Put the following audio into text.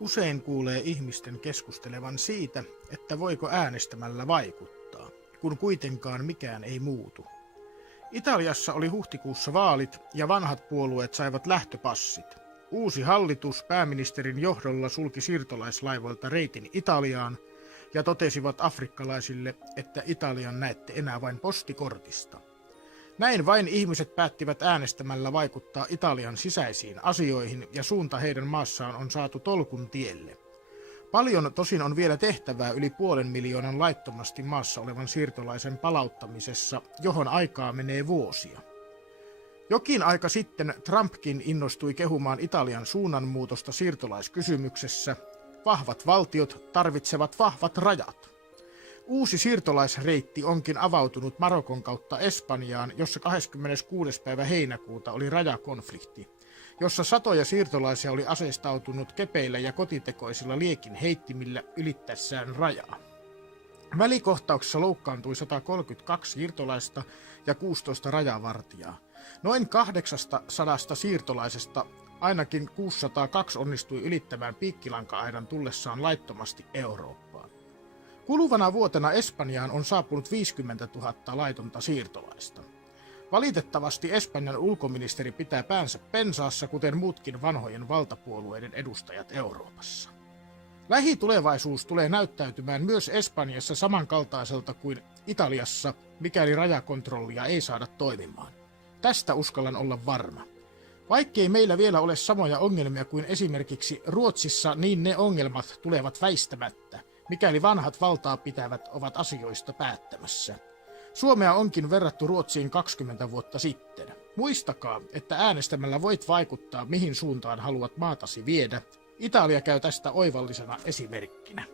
Usein kuulee ihmisten keskustelevan siitä, että voiko äänestämällä vaikuttaa, kun kuitenkaan mikään ei muutu. Italiassa oli huhtikuussa vaalit ja vanhat puolueet saivat lähtöpassit. Uusi hallitus pääministerin johdolla sulki siirtolaislaivoilta reitin Italiaan ja totesivat afrikkalaisille, että Italian näette enää vain postikortista. Näin vain ihmiset päättivät äänestämällä vaikuttaa Italian sisäisiin asioihin ja suunta heidän maassaan on saatu tolkun tielle. Paljon tosin on vielä tehtävää yli 500 000 laittomasti maassa olevan siirtolaisen palauttamisessa, johon aikaa menee vuosia. Jokin aika sitten Trumpkin innostui kehumaan Italian suunnanmuutosta siirtolaiskysymyksessä. Vahvat valtiot tarvitsevat vahvat rajat. Uusi siirtolaisreitti onkin avautunut Marokon kautta Espanjaan, jossa 26. päivä heinäkuuta oli rajakonflikti, jossa satoja siirtolaisia oli aseistautunut kepeillä ja kotitekoisilla liekin heittimillä ylittäessään rajaa. Välikohtauksessa loukkaantui 132 siirtolaista ja 16 rajavartijaa. Noin 800 siirtolaisesta ainakin 602 onnistui ylittämään piikkilanka-aidan tullessaan laittomasti Eurooppaan. Kuluvana vuotena Espanjaan on saapunut 50 000 laitonta siirtolaista. Valitettavasti Espanjan ulkoministeri pitää päänsä pensaassa, kuten muutkin vanhojen valtapuolueiden edustajat Euroopassa. Lähitulevaisuus tulee näyttäytymään myös Espanjassa samankaltaiselta kuin Italiassa, mikäli rajakontrollia ei saada toimimaan. Tästä uskallan olla varma. Vaikkei meillä vielä ole samoja ongelmia kuin esimerkiksi Ruotsissa, niin ne ongelmat tulevat väistämättä, mikäli vanhat valtaa pitävät ovat asioista päättämässä. Suomea onkin verrattu Ruotsiin 20 vuotta sitten. Muistakaa, että äänestämällä voit vaikuttaa, mihin suuntaan haluat maatasi viedä. Italia käy tästä oivallisena esimerkkinä.